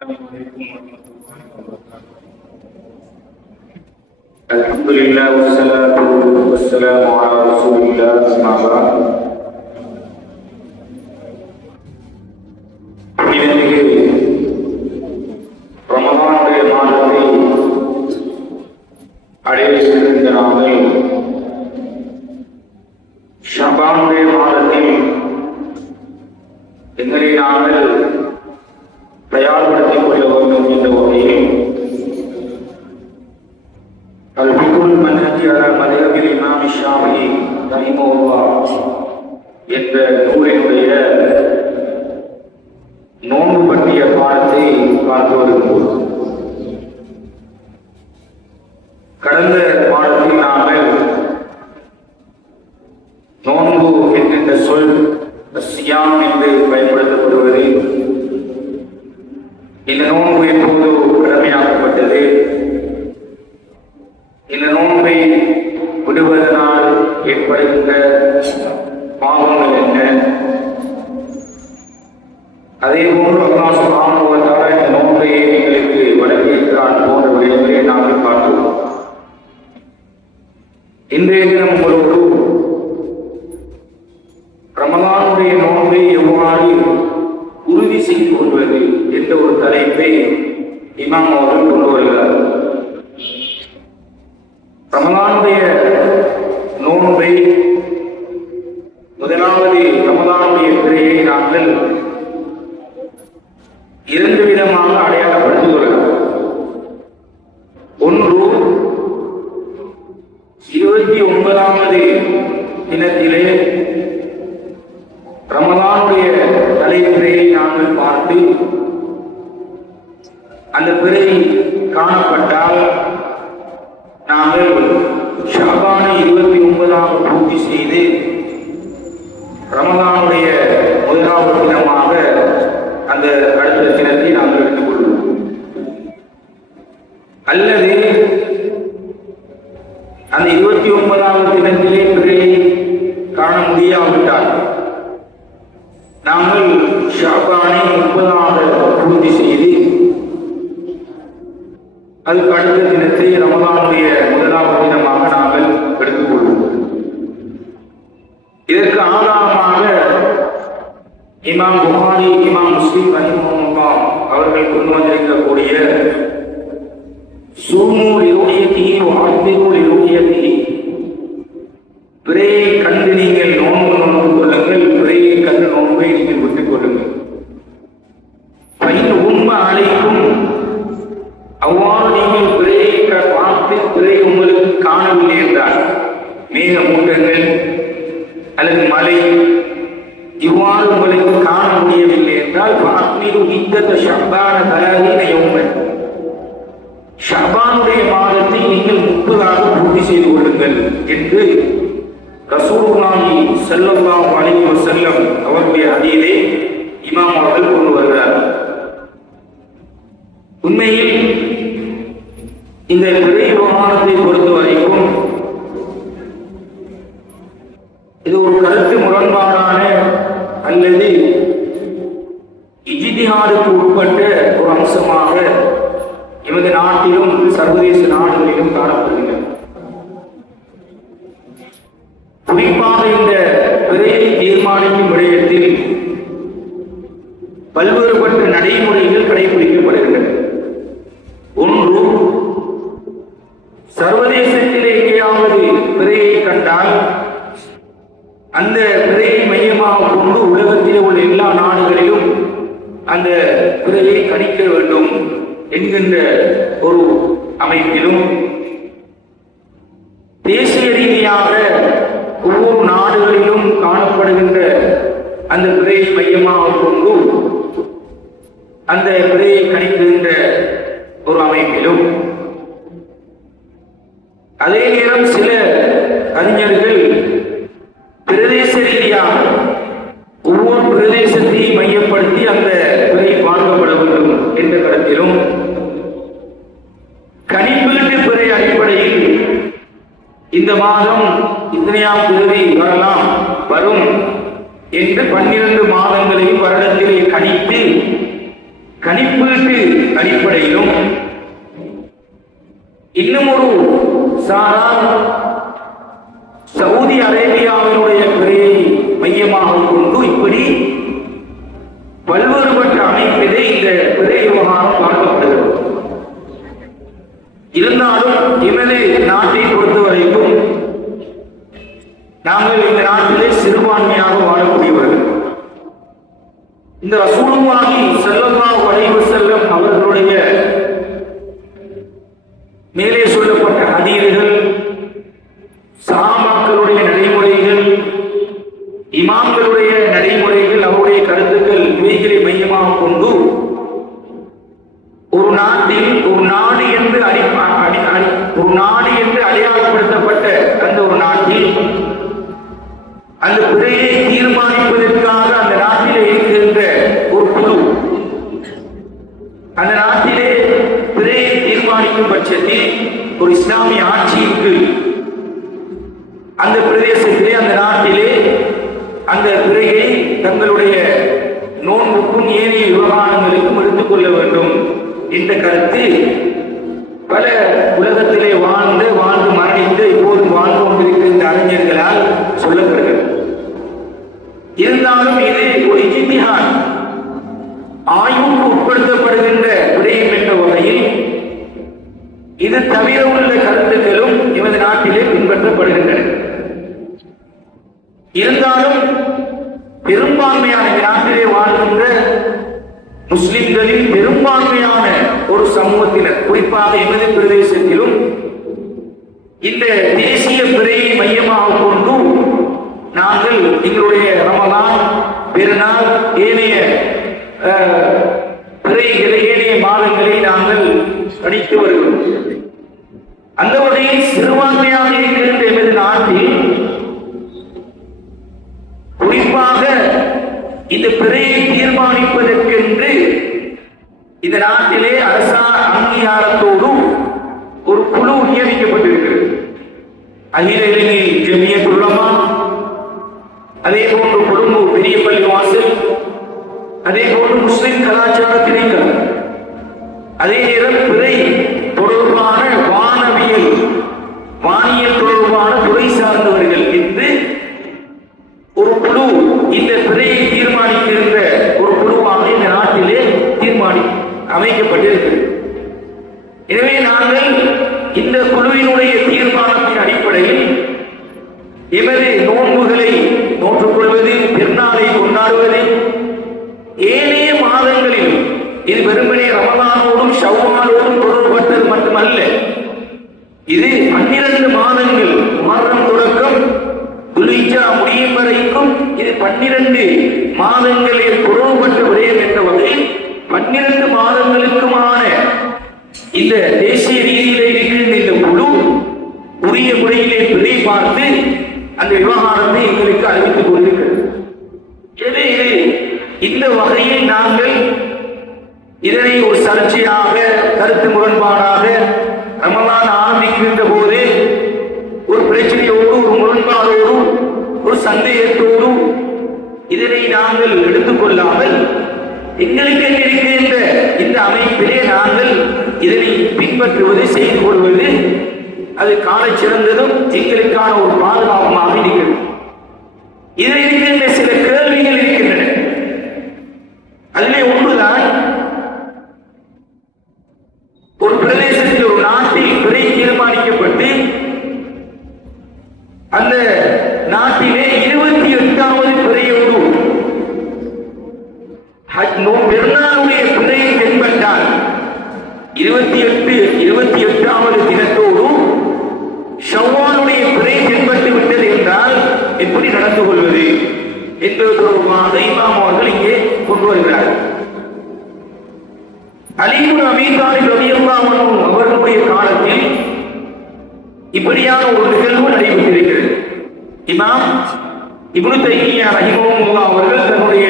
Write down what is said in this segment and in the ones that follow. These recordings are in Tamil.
الحمد لله والصلاة والسلام على رسول الله أما بعد இன்றைக்கு ரமலானுடைய மாதத்தை அடைய சென்ற நாங்கள் ஷபானுடைய மாதத்தில் எங்களை நாங்கள் தயார்படுத்திக் கொள்ள வேண்டும் என்ற வகையில் அல்-ஃபிக்ஹுல் மன்ஹஜ் அலா மத்ஹபில் இமாம் ஷாஃபிஈ ரஹிமஹுல்லாஹ் என்ற நூலினுடைய நோன்பு பற்றிய பாடத்தை பார்த்து வரும்போது கடந்த பாடத்தில் நாங்கள் நோன்பு என்கின்ற சொல் சியாம் என்று பயன்படுத்தப்படுவது, இந்த நோன்பு எப்போது கடமையாக்கப்பட்டது, இந்த நோன்பை விடுவதனால் ஏற்படுகின்ற பாவங்கள் என்ன, அதே போன்று அல்லாஹ் சுப்ஹானஹு வ தஆலா இந்த நோன்பை எங்களுக்கு வழங்கியிருக்கிறார் போன்ற விடயங்களை நாங்கள் பார்த்தோம். இன்றைய தினம் உங்களோடு ரமலானுடைய நோன்பை எவ்வாறு உறுதி செய்து கொள்வது என்ற ஒரு தலைப்பை இமாம் அவர்கள் கொண்டு வருகிறார். ரமலானுடைய நோன்பை, முதலாவது ரமலானுடைய பிறையை நாங்கள் இரண்டு விதமாக அடையாளப்படுத்துகிறார். ஒன்று 29வது தினத்திலே ரமலானுடைய தலைப்பிறையை நாங்கள் பார்த்து அந்த பிறை காணப்பட்டால் நாங்கள் ஷாபானை 29ஆக பூர்த்தி செய்து ரமலானுடைய முதலாவது தினமாக அந்த அடுத்த தினத்தை நாங்கள் எடுத்துக் கொள்வோம். அல்லது அந்த 29வது தினத்திலே பிறையை காண முடியாவிட்டால் நாங்கள் ஷாபானை 30ஆக பூர்த்தி செய்து அதுக்கு அடுத்த தினத்தை ரமலானுடைய முதலாவது தினமாக நாங்கள் எடுத்துக் கொள்வோம். இதற்கு ஆதாரமாக இமாம் புகாரி, இமாம் முஸ்லிம் ரஹிமஹுல்லாஹ் அவர்கள் கொண்டு வந்திருக்கக்கூடிய சூமு லிருயதிஹி வ அஃபிரு லிருயதிஹி, பிறையை கண்டு நீங்கள் நோன்பு கொள்ளுங்கள், பிறையை கண்டு நோன்பை நீங்கள் விட்டுக் கொள்ளுங்கள். உண்மை அழைக்கும், அவ்வாறு நீங்கள் பிறையை பார்த்து பிறை உங்களுக்கு காணவில்லை என்றால், மேகமூட்டங்கள் அல்லது மழை இவ்வாறு உங்களுக்கு காண முடியவில்லை என்றால், ஷஅபானுடைய மாதத்தை நீங்கள் 30ஆக பூர்த்தி செய்து கொள்ளுங்கள் என்று ரசூலுல்லாஹி ஸல்லல்லாஹு அலைஹி வஸல்லம் அவருடைய ஹதீஸை இமாம் அவர்கள் கொண்டு வருகிறார். உண்மையில் இந்த பிறை விவகாரத்தை பொறுத்த வரைக்கும் இது ஒரு கருத்து முரண்பாடான அல்லது இஜ்திஹாதுக்கு உட்பட்ட ஒரு அம்சமாக எமது நாட்டிலும் சர்வதேச நாடுகளிலும் காணப்படுகின்றன. குறிப்பாக இந்த பிறையை தீர்மானிக்கும் விடயத்தில் பல்வேறுபட்ட நடைமுறைகள் கடைபிடிக்கப்படுகின்றன. ஒன்று, சர்வதேசத்தில் எங்கேயாவது பிறையை கண்டால் அந்த பிறையை மையமாக கொண்டு உலகத்தில் உள்ள எல்லா நாடுகளிலும் அந்த பிறையை கணிக்க வேண்டும் என்கின்ற ஒரு அமைப்பிலும், தேசிய ரீதியாக ஒவ்வொரு நாடுகளிலும் காணப்படுகின்ற அந்த பிறையை மையமாக கொண்டு அந்த பிறையை கணிக்கின்ற ஒரு அமைப்பிலும், அதே நேரம் சில அறிஞர்கள் பிரதேச ரீதியாக ஒவ்வொரு பிரதேசத்தை மையப்படுத்தி அந்த பிறை பார்க்கப்பட வேண்டும் என்ற கருத்திலும், கணிப்பீட்டு பிறை அடிப்படையில் இந்த மாதம் இத்தனையாம் தேதி வரும் என்று 12 மாதங்களையும் வருடத்திலே கணித்து கணிப்பீட்டு அடிப்படையிலும் இன்னும் ஒரு சாரார் சவுதி அரேபியாவினுடைய பிறையை மையமாக கொண்டு இப்படி பல்வேறுபட்ட அமைப்பிலே இந்த பிறை விவகாரம் பார்க்கப்படுகிறது. இருந்தாலும் எமது நாட்டை பொறுத்தவரைக்கும் நாங்கள் இந்த நாட்டிலே சிறுபான்மையாக வாழக்கூடியவர்கள். இந்த ரசூலுல்லாஹி ஸல்லல்லாஹு அலைஹி வஸல்லம் அவர்களுடைய மேலே சொல்லப்பட்ட ஹதீஸ்கள், சஹாபாக்களுடைய நடைமுறைகள், இமாம்களுடைய நடைமுறைகள், அவருடைய கருத்துக்கள் இவைகளை மையமாக கொண்டு ஒரு நாட்டில் ஒரு நாடு என்று அடையாளப்படுத்தப்பட்ட அந்த ஒரு நாட்டில் அந்த பிறையை தீர்மானிப்பதற்காக அந்த நாட்டிலே இருக்கின்ற ஒரு குழு, அந்த நாட்டிலே பிறையை தீர்மானிக்கும் பட்சத்தில் ஒரு இஸ்லாமிய ஆட்சிக்கு அந்த பிரதேசத்திலே அந்த நாட்டிலே அந்த பிறையை தங்களுடைய நோன்புக்கும் ஏனைய விவகாரங்களுக்கும் எடுத்துக் கொள்ள வேண்டும் என்ற கருத்து பல உலகத்திலே வாழ்ந்து மரணித்து இப்போது வாழ்ந்து கொண்டிருக்கின்ற அறிஞர்களால் சொல்லப்படுகிறது. இருந்தாலும் இது ஒரு இஜ்திஹாத், ஆய்வுக்கு உட்படுத்தப்படுகின்ற விடயம் என்ற வகையில் இது தவிர உள்ள கருத்துக்களும் எமது நாட்டிலே பின்பற்றப்படுகின்றன. இருந்தாலும் பெரும்பான்மையான நாட்டிலே வாழ்கின்ற முஸ்லிம்களில் பெரும்பான்மையான ஒரு சமூகத்தினர், குறிப்பாக எமது பிரதேசத்திலும் இந்த தேசிய பிறையை மையமாக கொண்டு நாங்கள் எங்களுடைய ரமலான், பெருநாள், ஏனைய பிறைகளை, ஏனைய மாதங்களை நாங்கள் படித்து வருகிறோம். அந்த வகையில் சிறுபான்மையாக இருக்கின்ற எமது நாட்டில் குறிப்பாக இந்த பிறையை தீர்மானிப்பதற்கென்று இந்த நாட்டிலே அரசாங்க அங்கீகாரத்தோடு ஒரு குழு நியமிக்கப்பட்டிருக்கிறது. அகில இலங்கை ஜமியத் உலமா, அதே போன்று கொழும்பு பெரிய பள்ளி வாசல், அதே போன்று முஸ்லிம் கலாச்சார திணைக்களம், அதே நேரம் பிறை தொடர்பான வானியல் தொடர்பான துறை சார்ந்தவர்கள் என்று ஒரு குழு இந்த பிறையை தீர்மானிக்கின்ற ஒரு குழுவாக இந்த நாட்டிலே அமைக்கப்பட்டிருக்கிறது. எனவே நாங்கள் இந்த குழுவினுடைய தீர்மானத்தின் அடிப்படையில் எமது நோன்புகளை நோற்றுக் கொள்வது, பெருநாளை கொண்டாடுவது, ஏனைய மாதங்களிலும், இது வெறுமனே ரமலானோடும் ஷவ்வாலோடும் தொடர்பட்டது மட்டுமல்ல, இது 12 மாதங்கள், முஹர்ரம் தொடக்கம் துல்ஹிஜ்ஜா முடியும் வரைக்கும் இது 12 மாதங்களில் தொடர்பட்ட விடயம் என்ற வகையில் 12 மாதங்களுக்குமான இந்த தேசிய ரீதியிலே இருக்கின்ற இந்த குழு உரிய முறையிலே பிறை பார்த்து அந்த விவகாரத்தை எங்களுக்கு அறிவித்துக் கொண்டிருக்கிறது. எனவே இந்த வகையில் நாங்கள் இதனை ஒரு சர்ச்சையாக, கருத்து முரண்பாடாக ரமலான் ஆரம்பிக்கின்ற போது ஒரு பிரச்சனையோடு, ஒரு முரண்பாடோடு, ஒரு சந்தேகத்தோடு இதனை நாங்கள் எடுத்துக்கொள்ளாமல் எங்களுக்கு இருக்கின்ற இந்த அமைப்பிலே நாங்கள் இதனை பின்பற்றுவது, செய்து கொள்வது அது கால சிறந்ததும் எங்களுக்கான ஒரு பாதுகாப்புமாக இருக்கிறது. இதில் இருக்கின்ற சில கேள்விகள் இருக்கின்றன. அதிலே ஒன்றுதான், ஒரு பிரதேசத்தில், ஒரு நாட்டில் பிறை தீர்மானிக்கப்பட்டு அந்த நாட்டிலே 28வது பிறையோடு பெருநாளுடைய பிறையை தென்பட்டால் 28வது தினத்தோடு ஷவ்வாலுடைய பிறை தென்பட்டு விட்டது என்றால் எப்படி நடந்து கொள்வது என்பது தொடர்பாக இமாம் அவர்கள் இங்கே கொண்டு வருகிறார்கள். அலி இப்னு அபீ தாலிப் ரலியல்லாஹு அன்ஹு அவர்களுடைய காலத்தில் இப்படியான ஒரு நிகழ்வு நடைபெற்றிருக்கிறது. இமாம் இப்னு தைமிய்யா ரஹிமஹுல்லாஹ் அவர்கள் தன்னுடைய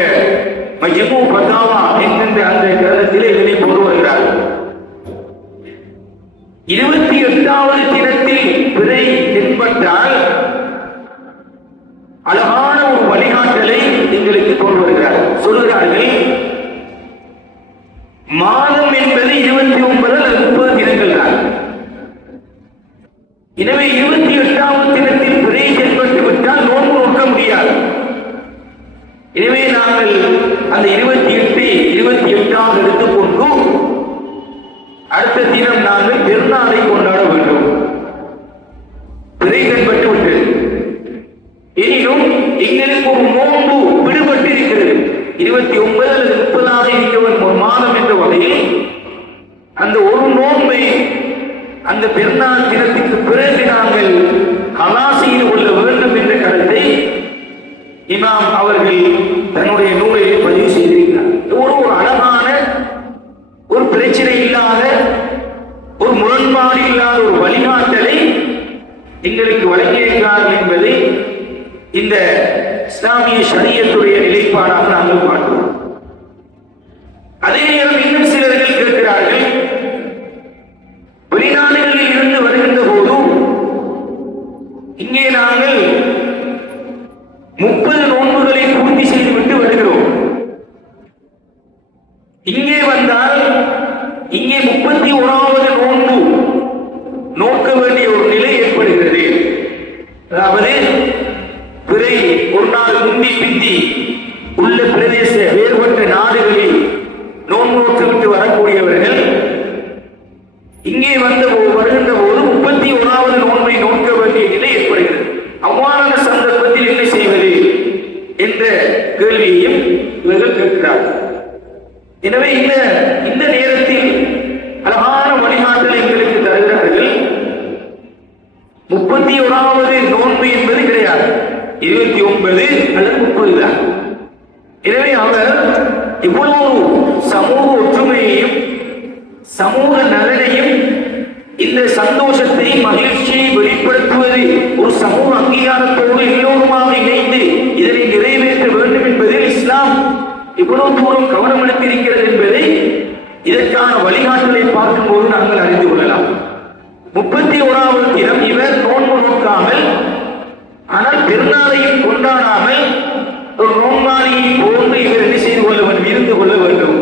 மஜ்மூ ஃபதாவா என்கின்ற அந்த கிரந்தத்திலே இதனை கொண்டு வருகிறார்கள். 28வது தினத்தில் பிறை தென்பட்டால் அழகான ஒரு வழிகாட்டலை எங்களுக்கு கொண்டு வருகிறார்கள். சொல்கிறார்கள், 29 அல்லது 30 தினங்கள் தான். எனவே 28வது தினத்தில் பிறை தென்பட்டு விட்டால் நோன்பு நோக்க முடியாது. எனவே நாங்கள் அந்த 28, 28 எடுத்துக்கொண்டு அடுத்த தினம் நாங்கள் பெருநாளை கொண்டாட வேண்டும். பிறை தென்பட்டு விட்டது. எனினும் எங்களுக்கு ஒரு நோன்பு விடுபட்டு இருக்கிறது. 29 அல்லது 30 இருக்கவன் ஒரு மாதம் என்ற வகையில் அந்த ஒரு நோன்பை அந்த பெருநாள் தினத்திற்கு பிறகு நாங்கள் கலா செய்து கொள்ள வேண்டும் என்ற கருத்தை இமாம் அவர்கள் தன்னுடைய நூலில் பதிவு செய்திருக்கிறார். ஒரு அழகான, ஒரு பிரச்சனை இல்லாத, ஒரு முரண்பாடு இல்லாத ஒரு வழிகாட்டலை எங்களுக்கு வழங்கியிருக்கிறார்கள் என்பதை இந்த இஸ்லாமிய ஷரியத்துடைய நிலைப்பாடாக நாங்கள் பார்க்கிறோம். அதே நேரம் இன்னும் சிலர்கள் கேட்கிறார்கள், வெளிநாடுகளில் இருந்து வருகின்ற போதும் இங்கே நாங்கள் 30 நோன்புகளை பூர்த்தி செய்துவிட்டு வருகிறோம். இங்கே வந்தால் இங்கே 31வது நோன்பு நோக்க வேண்டிய ஒரு நிலை ஏற்படுகிறது. அதாவது பிறை ஒரு நாள் முந்தி பிந்தி உள்ள பிரதேச வேறுபட்ட நாடுகளில் நோன்பு நோக்கிவிட்டு வரக்கூடியவர்கள் இங்கே வருகின்ற போது 31வது நோன்பை நோக்க வேண்டிய நிலை ஏற்படுகிறது. அவ்வாறான சந்தர்ப்பத்தில் என்ன செய்வது என்ற கேள்வியையும் இவர்கள் கேட்கிறார்கள். எனவே இந்த நேரத்தில் அழகான வழிகாட்டலை எங்களுக்கு தருகிறார்கள். 31வது நோன்பு என்பது கிடையாது, 29 அல்லது 30 தான். எனவே அவர் இவ்வளவு சமூக ஒற்றுமையையும் சமூக நலனையும் இந்த சந்தோஷத்தை மகிழ்ச்சியை வெளிப்படுத்துவது ஒரு சமூக அங்கீகாரத்தோடு எல்லோருமாக இணைந்து இதனை நிறைவேற்ற வேண்டும் என்பதில் இஸ்லாம் இவ்வளவு தூரம் கவனம் எடுத்திருக்கிறது என்பதை இதற்கான வழிகாட்டலை பார்க்கும்போது நாங்கள் அறிந்து கொள்ளலாம். 31வது தினம் இவர் நோன்பு நோக்காமல், ஆனால் பெருநாளையும் கொண்டாடாமல் ஒரு நோன்பாளியை போன்று இவர் என்ன செய்து கொள்ள வேண்டும், இருந்து கொள்ள வேண்டும்.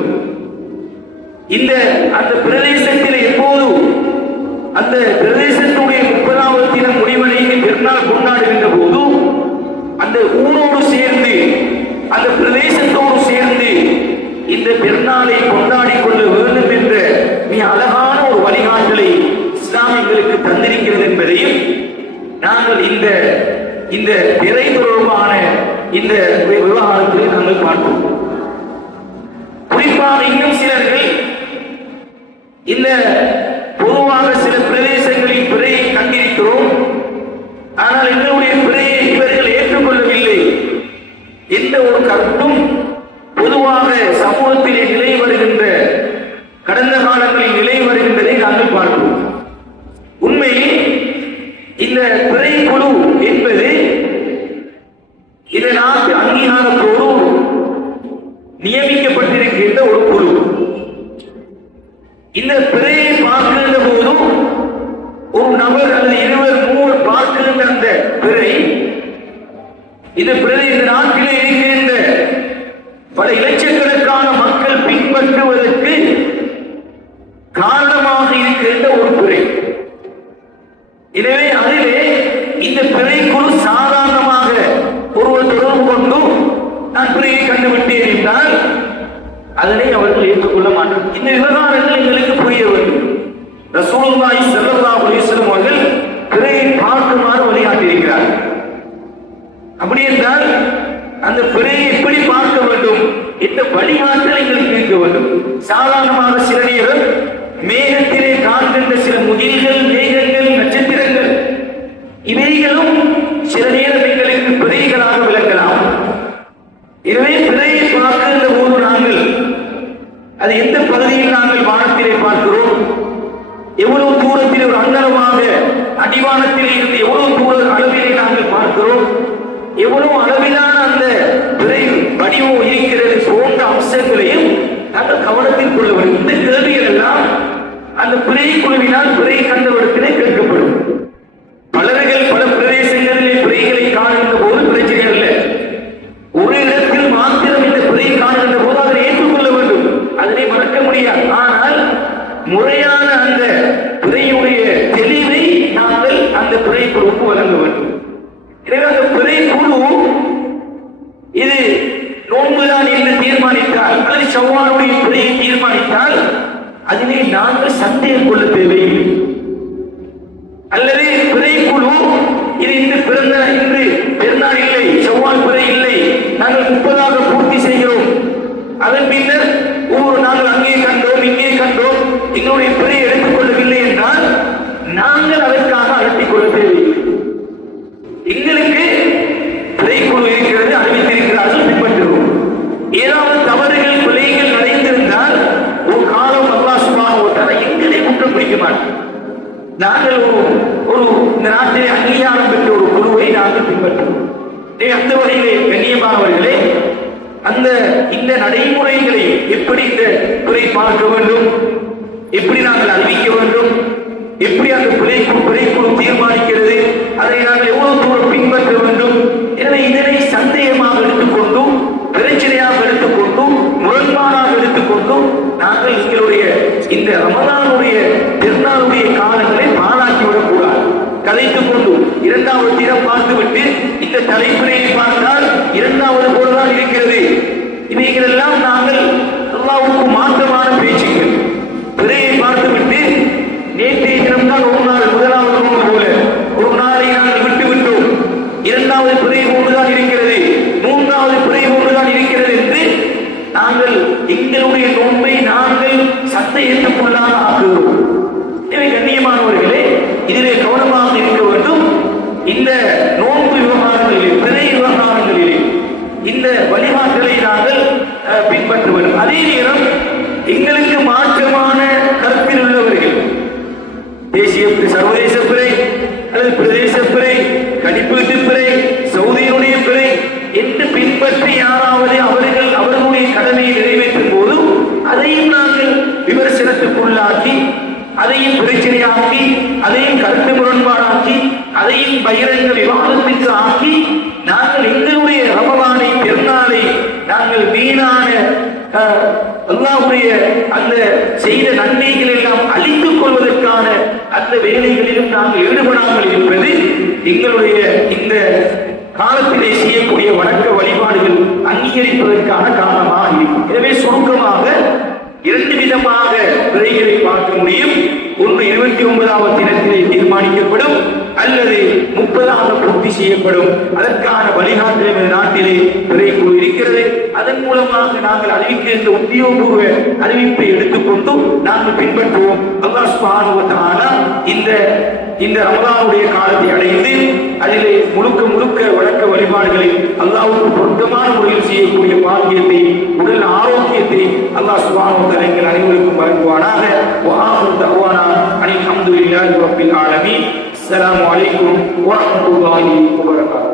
அந்த பிரதேசத்தில் எப்போது அந்த பிரதேசத்துடைய 30வது தினம் முடிவடைந்து பெருநாள் கொண்டாடுகின்ற போது அந்த ஊரோடு சேர்ந்து, அந்த பிரதேசத்தோடு சேர்ந்து இந்த பெருநாளை கொண்டாடி கொள்ள வேண்டும் என்ற மிக அழகான ஒரு வழிகாட்டலை இஸ்லாமியர்களுக்கு தந்திருக்கிறது என்பதையும் நாங்கள் இந்த பிறை தொடர்பான இந்த விவகாரத்தில் நாங்கள் பார்ப்போம். குறிப்பாக இன்னும் சிலர்கள் இந்த பொதுவாக சில பிரதேசங்களில் பிறையை கண்டிருக்கிறோம், ஆனால் எங்களுடைய பிறையை இவர்கள் ஏற்றுக்கொள்ளவில்லை என்ற ஒரு கருத்தும் பொதுவாக சமூகத்திலே நிலை வருகின்ற, கடந்த காலங்களில் நிலை வருகின்றதை நாங்கள் பார்க்கிறோம். உண்மையில் இந்த பிறை குழு என்பது இந்த நாட்டு அங்கீகாரத்தோடு நியமிக்கப்பட்டிருக்கின்ற ஒரு குழு. இந்த பிறையை பார்க்கின்ற போதும் ஒரு நபர் அல்லது 2, 3 பார்க்கின்ற அந்த பிறை, இந்த பிறை இந்த நாட்டிலே இருக்கின்ற பல இலட்சக்கணக்கான மக்கள் பின்பற்றுவதற்கு காரணமாக இருக்கின்ற ஒரு பிறை. எனவே அதிலே இந்த பிறை குழு சாதாரணமாக ஒருவர் தொடர்பு கொண்டு நான் பிறையை கண்டுவிட்டேன் என்றால் அதனை அவர்கள் ஏற்றுக்கொள்ள மாட்டார். இந்த விவகாரங்கள் எங்களுக்கு புரிய வேண்டும். ரசூலுல்லாஹி ஸல்லல்லாஹு அலைஹி வஸல்லம் அவர்கள் பிறையை பார்க்குமாறு வழிகாட்டியிருக்கிறார். அப்படி என்றால் அந்த பிறையை எப்படி பார்க்க வேண்டும் என்ற வழிகாட்டல் எங்களுக்கு இருக்க வேண்டும். சாதாரணமாக சில நேரம் மேகத்திலே காண்கின்ற சில முகில்கள், மேகங்கள், நட்சத்திரங்கள், இவைகளும் சில நேரம் எங்களுக்கு பிறைகளாக விளக்கலாம். எனவே பிறையை பார்க்கின்ற போது நாங்கள் அது எந்த பகுதியில் நாங்கள் வானத்திலே பார்க்கிறோம், எவ்வளவு தூரத்தில் ஒரு அங்கலமாக அடிவானத்திலே இருந்து எவ்வளவு தூர அளவிலே நாங்கள் பார்க்கிறோம், எவ்வளவு அளவிலான அந்த பிறை வடிவம் இருக்கிறது போன்ற அம்சங்களையும் நாங்கள் கவனத்தில் கொள்ள வேண்டும். இந்த கேள்விகள் எல்லாம் அந்த பிறை குழுவினால் பிறை கண்டவரிடத்திலே கேட்கப்படும். பலர்கள் பல பிரதேசங்களிலே பிறைகளை காணுகின்ற போது பிரச்சனை அல்ல, ஒரு இடத்தில் மாத்திரம் இந்த பிறை காணுகின்ற போது அதனை ஏற்றுக்கொள்ள வேண்டும், அதனை மறக்க முடியாது. ஆனால் முறையான அந்த பிறையுடைய தெளிவை நாங்கள் அந்த பிறை குழுவுக்கு வழங்க வேண்டும். எனவே அந்த பிறை குழு இது நோன்புதான் என்று தீர்மானித்தால் அல்லது ஷவ்வாலுடைய பிறையை தீர்மானித்தால் அதிலே நாங்கள் சந்தேகம் கொள்ள தேவையில்லை. அல்லது பிறை குழு இது இன்று பெருநாள் இல்லை, ஷவ்வால் பிறை இல்லை, நாங்கள் 30 பூர்த்தி செய்கிறோம், அதன் பின்னர் நாங்கள் அங்கே கண்டோம் இங்கே கண்டோம் எங்களுடைய பிறையை எடுத்துக் கொள்ளவில்லை என்றால் நாங்கள் அதற்காக அலட்டிக் கொள்ள தேவையில்லை. எங்களுக்கு பிறைக்குழு இருக்கிறது, அறிவித்திருக்கிறார்கள், பின்பற்றுவோம். ஏதாவது தவறுகள் பிழைகள் நடைந்திருந்தால் ஒரு காலம் அல்லாஹ் சுப்ஹானஹு வ தஆலா எங்களை குற்றம் பிடிக்க மாட்டோம். நாங்கள் ஒரு இந்த நாட்டிலே அங்கீகாரம் பெற்ற ஒரு குழுவை நாங்கள் பின்பற்றுவோம். அந்த வகையிலே கண்ணியமானவர்களே, இந்த நடைமுறைகளை எப்படி இந்த பிறை பார்க்க வேண்டும், எப்படி நாங்கள் அறிவிக்க வேண்டும், எப்படி அந்த பிறைக்குழு தீர்மானிக்கிறது, அதை நாங்கள் எவ்வளவு தூரம் பின்பற்ற வேண்டும். எனவே இதனை சந்தேகமாக எடுத்துக்கொண்டும் பிரச்சனையாக எடுத்துக்கொண்டும் முரண்பாடாக எடுத்துக்கொண்டும் நாங்கள் எங்களுடைய இந்த ரமலானுடைய திருநாளுடைய காலங்களை பாழாக்கிவிடக் கூடாது. கதைத்துக் கொண்டு 2வது தினம் பார்த்துவிட்டு இந்த தலைப்பிறையை பார்த்தால் 2வது போலதான் இருக்கிறது. இவைகளெல்லாம் நாங்கள் அல்லாஹ்வுக்கு மாற்றமான பேச்சுக்கள். பிறையை பார்த்துவிட்டு நேற்றைய தினம்தான் ஒரு நாள் 1வது நோன்பு போல ஒரு நாளை நாங்கள் விட்டுவிட்டோம், 2வது பிறை போன்றுதான் இருக்கிறது, 3வது பிறை போன்றுதான் இருக்கிறது என்று நாங்கள் எங்களுடைய நோன்பை நாங்கள் சந்தேகத்துக்குள்ளாக ஆக்குகிறோம். எனவே கண்ணியமானவர்களே, இதிலே கவனமாக இருக்க வேண்டும். இந்த நோன்பு விவகாரங்களிலே பிறை விவகாரங்களிலே இந்த வழிகாட்டலை நாங்கள் பின்பற்ற வேண்டும். அதே நேரம் எங்களுக்கு மாற்றமான கருத்தில் உள்ளவர்கள் தேசிய சர்வதேச பிறை அல்லது பிரதேச பிறை, கணிப்பீட்டு பிறை, சவுதியினுடைய பிறை என்று பின்பற்றி யாராவது அவர்களுடைய கடமையை நிறைவேற்றும் போது அதையும் நாங்கள் விமர்சனத்துக்குள்ளாக்கி, அதையும் பிரச்சனையாக்கி, அதையும் கருத்து முரண்பாடாக்கி, அதையும் பகிரங்க விவாதத்திற்கு ஆக்கி நாங்கள் எங்களுடைய ரமலானை பெருநாளை நாங்கள் வீணான அல்லாஹ்வுடைய அந்த செய்த நன்மைகள் எல்லாம் அழித்துக் கொள்வதற்கான அந்த வேலைகளிலும் நாங்கள் ஈடுபடாமல் இருப்பது எங்களுடைய இந்த காலத்திலே செய்யக்கூடிய வணக்க வழிபாடுகள் அங்கீகரிப்பதற்கான காரணமாக இருக்கும். எனவே சுருக்கமாக 2 விதமாக பிறைகளை பார்க்க முடியும். ஒன்று 29வது தினத்திலே தீர்மானிக்கப்படும் அல்லது 30 பூர்த்தி செய்யப்படும். அதற்கான வழிகாட்டல் நாட்டிலே பிறைக்குழு இருக்கிறது. அதன் மூலமாக நாங்கள் அறிவிக்கின்ற உத்தியோகபூர்வ அறிவிப்பை எடுத்துக்கொண்டு நாங்கள் பின்பற்றுவோம். அல்லாஹ் சுப்ஹானஹு வ தஆலா இந்த ரமலானுடைய காலத்தை அடைந்து அதிலே முழுக்க வழக்க வழிபாடுகளை அல்லாஹ்வுக்கு பொருத்தமான முறையில் செய்யக்கூடிய பாக்கியத்தை, உடல் ஆரோக்கியத்தை அல்லாஹ் சுப்ஹானஹு வ தஆலா எங்கள் அனைவருக்கும் வழங்குவானாக. வ ஆகிரு தஅவானா அனில் ஹம்துலில்லாஹி ரப்பில் ஆலமீன். அஸ்ஸலாமு அலைக்கும் வ ரஹ்மத்துல்லாஹி வ பரகாத்துஹு.